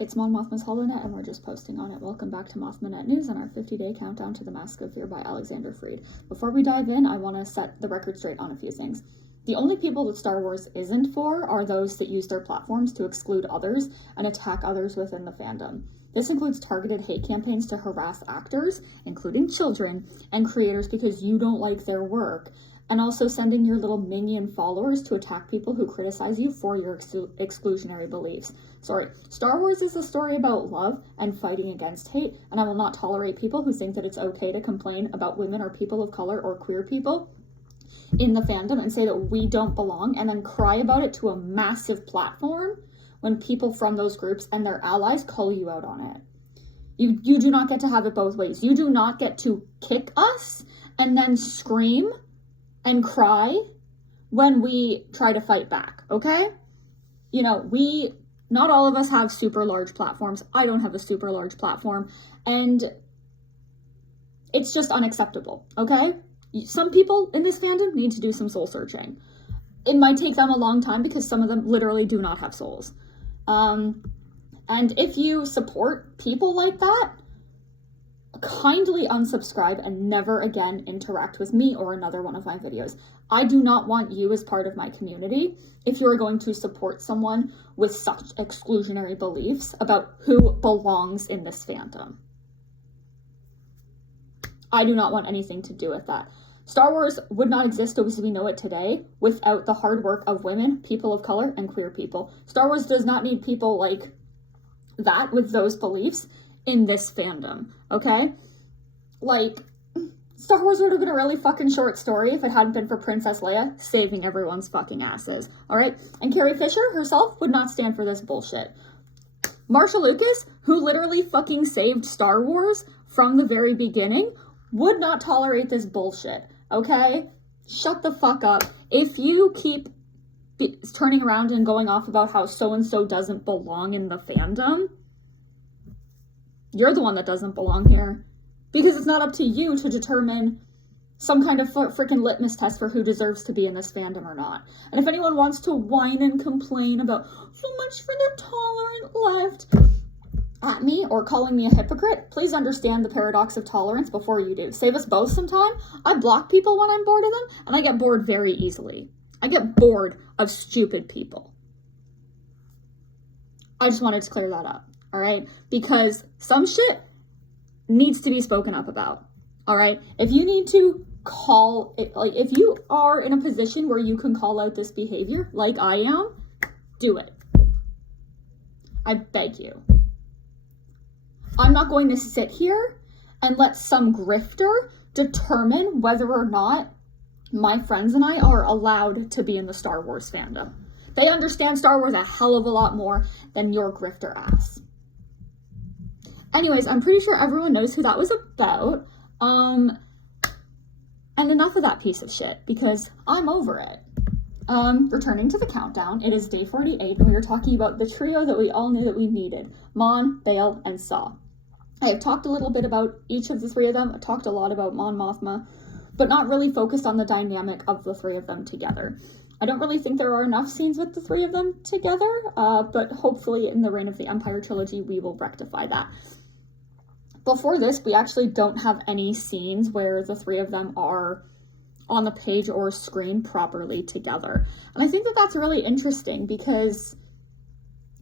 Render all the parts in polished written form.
It's Mon Mothma's HoloNet, and we're just posting on it. Welcome back to Mothmanet News and our 50-day countdown to the Mask of Fear by Alexander Freed. Before we dive in, I want to set the record straight on a few things. The only people that Star Wars isn't for are those that use their platforms to exclude others and attack others within the fandom. This includes targeted hate campaigns to harass actors, including children, and creators because you don't like their work, and also sending your little minion followers to attack people who criticize you for your exclusionary beliefs. Star Wars is a story about love and fighting against hate, and I will not tolerate people who think that it's okay to complain about women or people of color or queer people in the fandom and say that we don't belong, and then cry about it to a massive platform when people from those groups and their allies call you out on it. You do not get to have it both ways. You do not get to kick us and then scream and cry when we try to fight back, okay? You know, not all of us have super large platforms. I don't have a super large platform, and it's just unacceptable, okay? Some people in this fandom need to do some soul searching. It might take them a long time because some of them literally do not have souls. And if you support people like that, kindly unsubscribe and never again interact with me or another one of my videos. I do not want you as part of my community if you're going to support someone with such exclusionary beliefs about who belongs in this fandom. I do not want anything to do with that. Star Wars would not exist as we know it today without the hard work of women, people of color, and queer people. Star Wars does not need people like that with those beliefs in this fandom, okay? Like, Star Wars would have been a really fucking short story if it hadn't been for Princess Leia saving everyone's fucking asses, all right? And Carrie Fisher herself would not stand for this bullshit. Marsha Lucas, who literally fucking saved Star Wars from the very beginning, would not tolerate this bullshit, okay? Shut the fuck up. If you keep turning around and going off about how so-and-so doesn't belong in the fandom, you're the one that doesn't belong here, because it's not up to you to determine some kind of freaking litmus test for who deserves to be in this fandom or not. And if anyone wants to whine and complain about so much for the tolerant left at me or calling me a hypocrite, please understand the paradox of tolerance before you do. Save us both some time. I block people when I'm bored of them, and I get bored very easily. I get bored of stupid people. I just wanted to clear that up. All right, because some shit needs to be spoken up about. All right, if you need to call it, like if you are in a position where you can call out this behavior, like I am, do it. I beg you. I'm not going to sit here and let some grifter determine whether or not my friends and I are allowed to be in the Star Wars fandom. They understand Star Wars a hell of a lot more than your grifter ass. Anyways, I'm pretty sure everyone knows who that was about. And enough of that piece of shit, because I'm over it. Returning to the countdown, it is day 48, and we are talking about the trio that we all knew that we needed. Mon, Bail, and Saw. I have talked a little bit about each of the three of them. I talked a lot about Mon Mothma, but not really focused on the dynamic of the three of them together. I don't really think there are enough scenes with the three of them together, but hopefully in the Reign of the Empire trilogy, we will rectify that. Before this, we actually don't have any scenes where the three of them are on the page or screen properly together. And I think that that's really interesting because,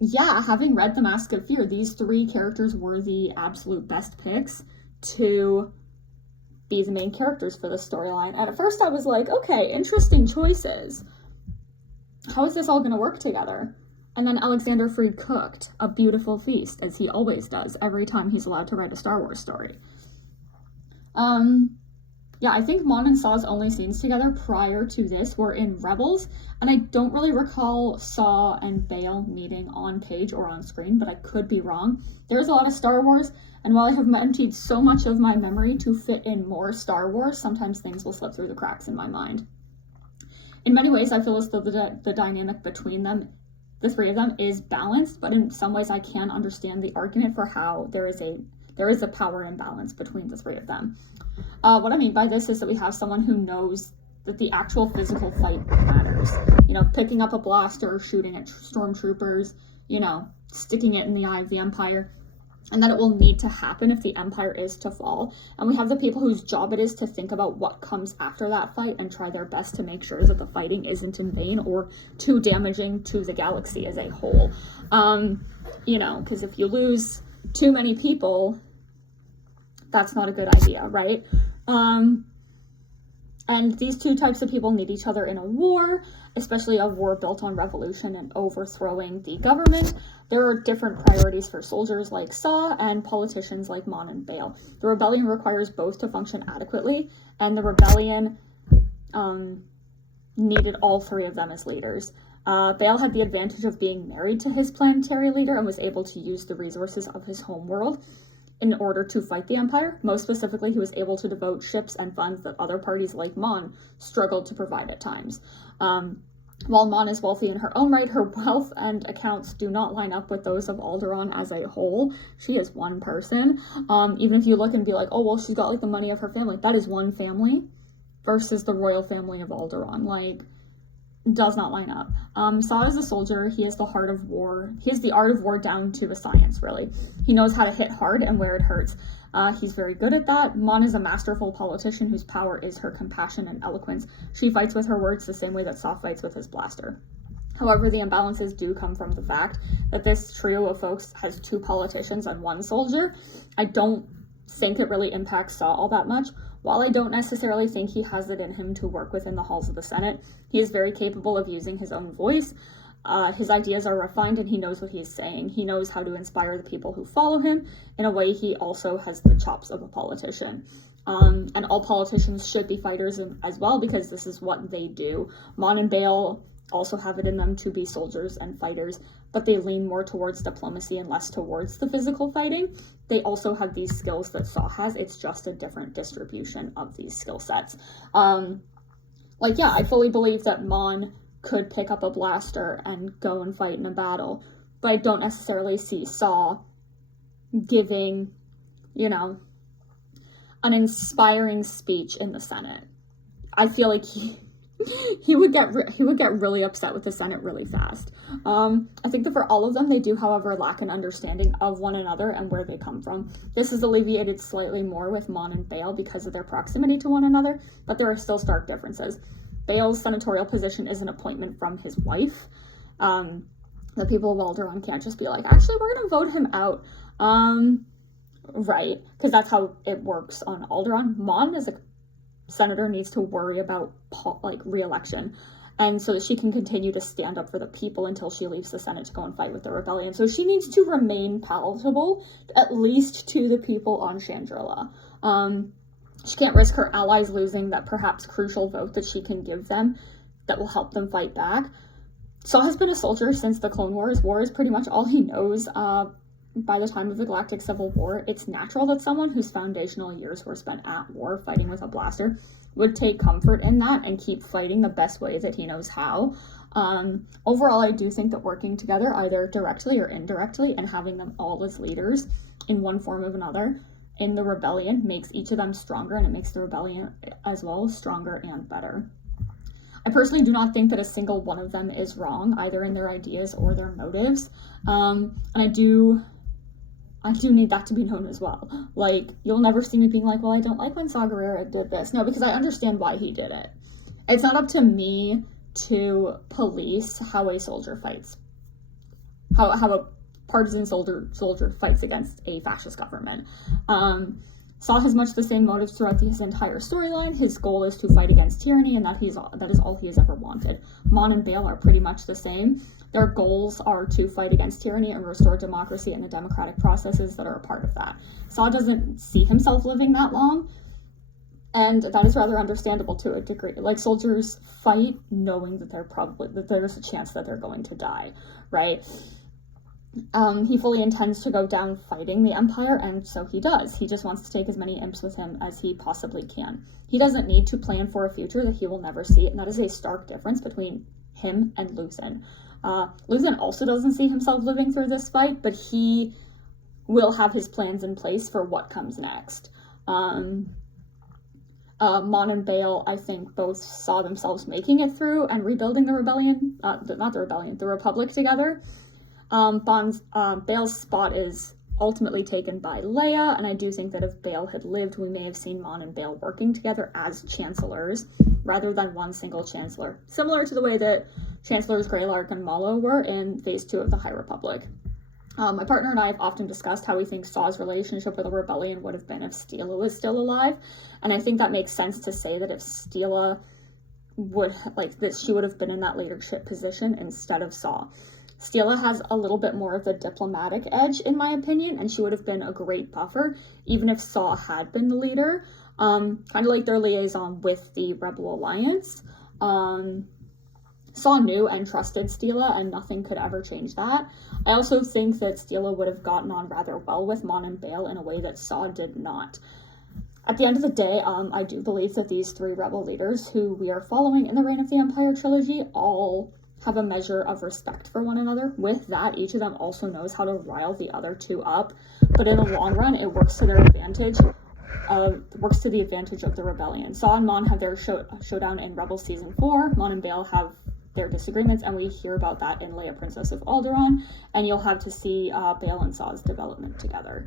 yeah, having read The Mask of Fear, these three characters were the absolute best picks to be the main characters for the storyline. And at first I was like, okay, interesting choices. How is this all going to work together? And then Alexander Freed cooked a beautiful feast, as he always does every time he's allowed to write a Star Wars story. Yeah, I think Mon and Saw's only scenes together prior to this were in Rebels, and I don't really recall Saw and Bail meeting on page or on screen, but I could be wrong. There's a lot of Star Wars, and while I have emptied so much of my memory to fit in more Star Wars, sometimes things will slip through the cracks in my mind. In many ways, I feel as though the dynamic between them, the three of them, is balanced, but in some ways I can understand the argument for how there is a power imbalance between the three of them. What I mean by this is that we have someone who knows that the actual physical fight matters. You know, picking up a blaster, shooting at stormtroopers, you know, sticking it in the eye of the empire, and that it will need to happen if the empire is to fall. And we have the people whose job it is to think about what comes after that fight and try their best to make sure that the fighting isn't in vain or too damaging to the galaxy as a whole. Because if you lose too many people, that's not a good idea, right? And these two types of people need each other in a war, especially a war built on revolution and overthrowing the government. There are different priorities for soldiers like Saw and politicians like Mon and Bale. The rebellion requires both to function adequately, and the rebellion needed all three of them as leaders. Bale had the advantage of being married to his planetary leader and was able to use the resources of his homeworld in order to fight the Empire. Most specifically, he was able to devote ships and funds that other parties like Mon struggled to provide at times. While Mon is wealthy in her own right, her wealth and accounts do not line up with those of Alderaan as a whole. She is one person. Even if you look and be like, oh, well, she's got like the money of her family. That is one family versus the royal family of Alderaan. Like, does not line up. Saw is a soldier. He has the heart of war. He has the art of war down to a science, really. He knows how to hit hard and where it hurts. He's very good at that. Mon is a masterful politician whose power is her compassion and eloquence. She fights with her words the same way that Saw fights with his blaster. However, the imbalances do come from the fact that this trio of folks has two politicians and one soldier. I don't think it really impacts Saw all that much. While I don't necessarily think he has it in him to work within the halls of the Senate, he is very capable of using his own voice. His ideas are refined and he knows what he's saying. He knows how to inspire the people who follow him. In a way, he also has the chops of a politician. And all politicians should be fighters as well, because this is what they do. Mon and Bale also have it in them to be soldiers and fighters, but they lean more towards diplomacy and less towards the physical fighting. They also have these skills that Saw has. It's just a different distribution of these skill sets. I fully believe that Mon could pick up a blaster and go and fight in a battle, but I don't necessarily see Saw giving, an inspiring speech in the Senate. I feel like he would get really upset with the Senate really fast. I think that for all of them, they do, however, lack an understanding of one another and where they come from. This is alleviated slightly more with Mon and Bale because of their proximity to one another, but there are still stark differences. Bale's senatorial position is an appointment from his wife. The people of Alderaan can't just be like, actually, we're going to vote him out. Right, because that's how it works on Alderaan. Mon as a senator needs to worry about re-election, and so that she can continue to stand up for the people until she leaves the Senate to go and fight with the rebellion. So she needs to remain palatable, at least to the people on Chandrila. She can't risk her allies losing that perhaps crucial vote that she can give them that will help them fight back. Saw has been a soldier since the Clone Wars. War is pretty much all he knows. By the time of the Galactic Civil War, it's natural that someone whose foundational years were spent at war fighting with a blaster would take comfort in that and keep fighting the best way that he knows how. Overall, I do think that working together, either directly or indirectly, and having them all as leaders in one form or another in the rebellion makes each of them stronger, and it makes the rebellion as well stronger and better. I personally do not think that a single one of them is wrong, either in their ideas or their motives. And I do need that to be known as well. Like, you'll never see me being like, well, I don't like when Saw Gerrera did this. No, because I understand why he did it. It's not up to me to police how a soldier fights. How a partisan soldier fights against a fascist government. Saw has much the same motives throughout his entire storyline. His goal is to fight against tyranny, and that is all he has ever wanted. Mon and Bale are pretty much the same. Their goals are to fight against tyranny and restore democracy and the democratic processes that are a part of that. Saw doesn't see himself living that long, and that is rather understandable to a degree. Like, soldiers fight knowing that there's a chance that they're going to die, right? He fully intends to go down fighting the Empire, and so he does. He just wants to take as many imps with him as he possibly can. He doesn't need to plan for a future that he will never see, and that is a stark difference between him and Luthen. Luthen also doesn't see himself living through this fight, but he will have his plans in place for what comes next. Mon and Bale, I think, both saw themselves making it through and rebuilding the rebellion, the Republic together. Bale's spot is ultimately taken by Leia, and I do think that if Bale had lived, we may have seen Mon and Bale working together as chancellors rather than one single chancellor, similar to the way that Chancellors Greylark and Mallow were in Phase 2 of the High Republic. My partner and I have often discussed how we think Saw's relationship with the rebellion would have been if Steela was still alive, and I think that makes sense to say that if Steela she would have been in that leadership position instead of Saw. Steela has a little bit more of the diplomatic edge, in my opinion, and she would have been a great buffer, even if Saw had been the leader. Kind of like their liaison with the Rebel Alliance. Saw knew and trusted Steela, and nothing could ever change that. I also think that Steela would have gotten on rather well with Mon and Bale in a way that Saw did not. At the end of the day, I do believe that these three rebel leaders who we are following in the Reign of the Empire trilogy all have a measure of respect for one another. With that, each of them also knows how to rile the other two up, but in the long run, it works to their advantage. Works to the advantage of the rebellion. Saw and Mon have their showdown in Rebels Season 4. Mon and Bale have their disagreements, and we hear about that in Leia, Princess of Alderaan, and you'll have to see Bale and Saw's development together.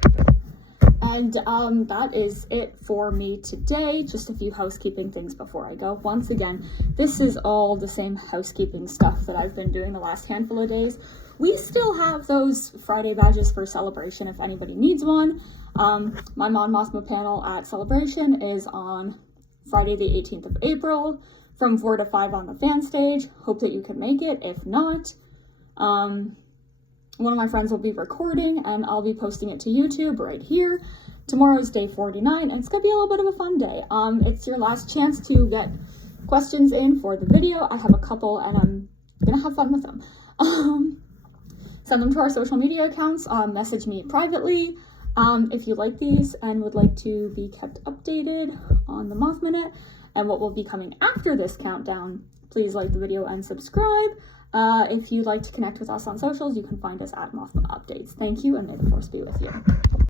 And that is it for me today. Just a few housekeeping things before I go. Once again, this is all the same housekeeping stuff that I've been doing the last handful of days. We still have those Friday badges for Celebration if anybody needs one. My Mon Mothma panel at Celebration is on Friday the 18th of April from 4 to 5 on the fan stage. Hope that you can make it. If not, one of my friends will be recording, and I'll be posting it to YouTube right here. Tomorrow's day 49, and it's going to be a little bit of a fun day. It's your last chance to get questions in for the video. I have a couple, and I'm going to have fun with them. Send them to our social media accounts. Message me privately if you like these and would like to be kept updated on the Moth Minute and what will be coming after this countdown. Please like the video and subscribe. If you'd like to connect with us on socials, you can find us at Mothma Updates. Thank you, and may the Force be with you.